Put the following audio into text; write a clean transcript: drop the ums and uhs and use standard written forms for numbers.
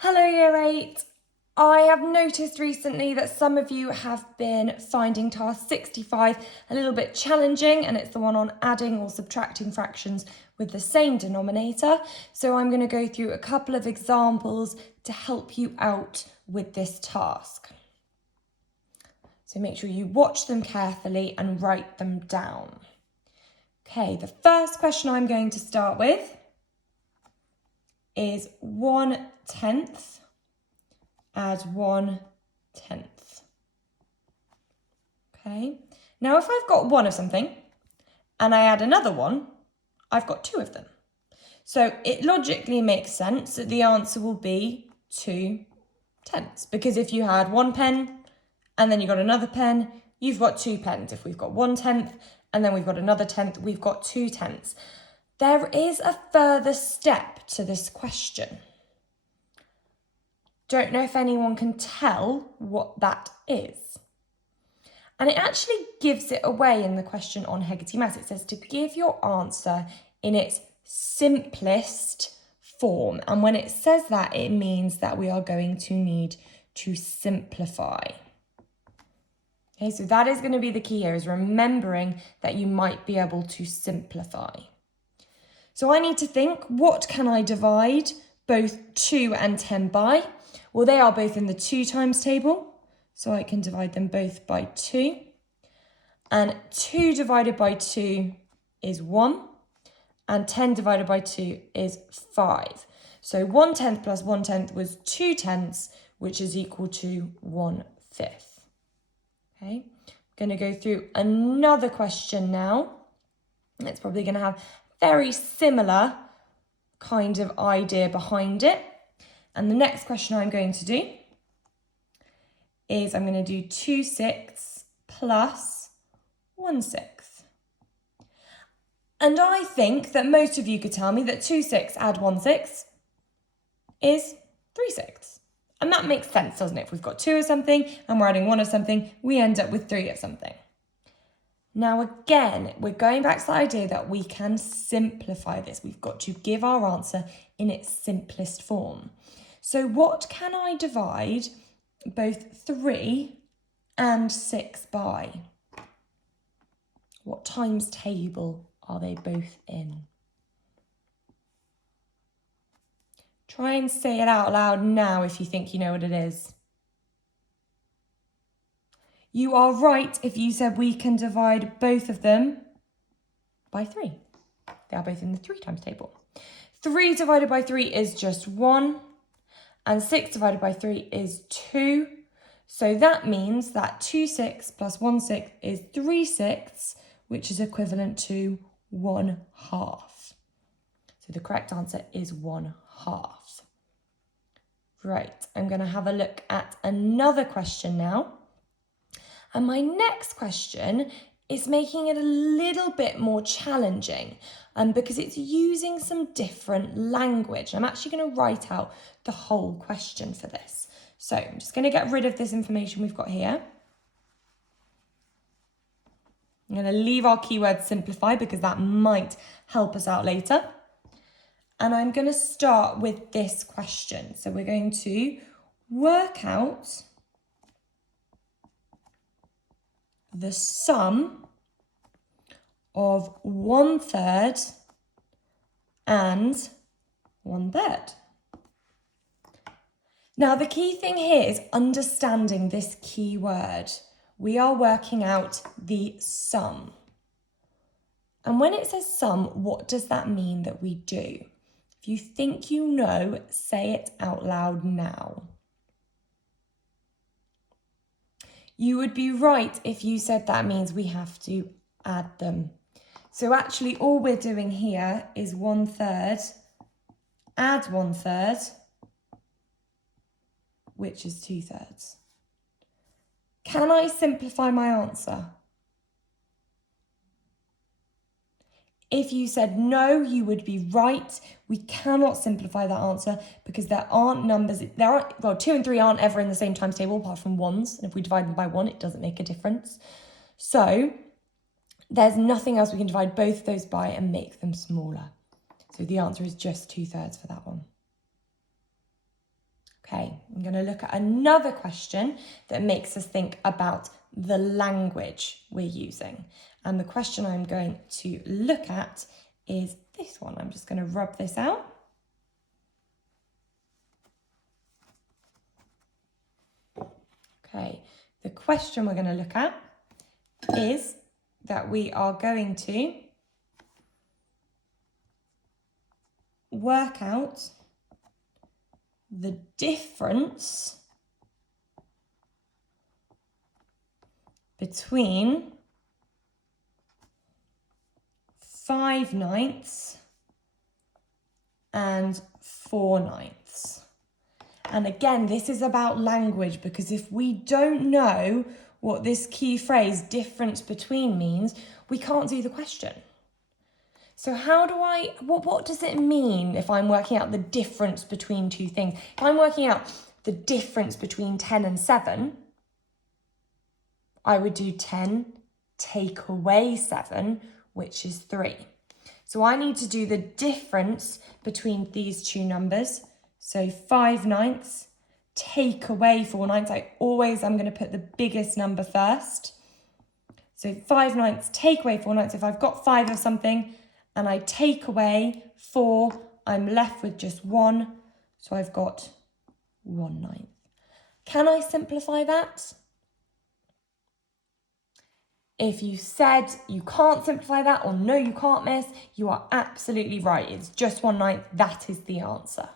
Hello Year 8. I have noticed recently that some of you have been finding task 65 a little bit challenging, and it's the one on adding or subtracting fractions with the same denominator. So I'm going to go through a couple of examples to help you out with this task. So make sure you watch them carefully and write them down. Okay, the first question I'm going to start with is 1/10 add 1/10. Okay, now if I've got one of something and I add another one, I've got two of them. So it logically makes sense that the answer will be 2/10, because if you had one pen and then you got another pen, you've got two pens. If we've got 1/10 and then we've got another tenth, we've got 2/10. There is a further step to this question. Don't know if anyone can tell what that is. And it actually gives it away in the question on Hegarty Maths. It says to give your answer in its simplest form. And when it says that, it means that we are going to need to simplify. Okay, so that is going to be the key here, is remembering that you might be able to simplify. So I need to think, what can I divide both 2 and 10 by? Well, they are both in the 2 times table, so I can divide them both by 2. And 2 divided by 2 is 1, and 10 divided by 2 is 5. So 1/10 plus 1/10 was 2/10, which is equal to 1/5. Okay, I'm going to go through another question now. It's probably going to have very similar kind of idea behind it. And the next question I'm going to do is I'm going to do 2/6 plus 1/6. And I think that most of you could tell me that 2/6 add 1/6 is 3/6. And that makes sense, doesn't it? If we've got 2 of something and we're adding 1 of something, we end up with 3 of something. Now again, we're going back to the idea that we can simplify this. We've got to give our answer in its simplest form. So what can I divide both 3 and 6 by? What times table are they both in? Try and say it out loud now if you think you know what it is. You are right if you said we can divide both of them by 3. They are both in the 3 times table. 3 divided by 3 is just 1, and 6 divided by 3 is 2. So that means that 2/6 plus 1/6 is 3/6, which is equivalent to 1/2. So the correct answer is 1/2. Right, I'm going to have a look at another question now. And my next question is making it a little bit more challenging because it's using some different language. I'm actually going to write out the whole question for this. So I'm just going to get rid of this information we've got here. I'm going to leave our keyword simplify because that might help us out later. And I'm going to start with this question. So we're going to work out the sum of 1/3 and 1/3. Now, the key thing here is understanding this key word. We are working out the sum. And when it says sum, what does that mean that we do? If you think you know, say it out loud now. You would be right if you said that means we have to add them. So actually all we're doing here is 1/3 add 1/3, which is 2/3. Can I simplify my answer? If you said no, you would be right. We cannot simplify that answer because there aren't numbers. 2 and 3 aren't ever in the same times table apart from 1s. And if we divide them by 1, it doesn't make a difference. So there's nothing else we can divide both of those by and make them smaller. So the answer is just 2/3 for that one. Okay, I'm going to look at another question that makes us think about the language we're using. And the question I'm going to look at is this one. I'm just going to rub this out. Okay, the question we're going to look at is that we are going to work out the difference between 5/9 and 4/9. And again, this is about language, because if we don't know what this key phrase difference between means, we can't do the question. So what does it mean if I'm working out the difference between two things? If I'm working out the difference between 10 and 7, I would do 10 take away 7, which is 3. So I need to do the difference between these two numbers. So 5/9 take away 4/9. I'm going to put the biggest number first. So 5/9 take away 4/9. If I've got 5 of something and I take away 4, I'm left with just 1. So I've got 1/9. Can I simplify that? If you said you can't simplify that, or no, you can't, miss, you are absolutely right. It's just 1/9. That is the answer.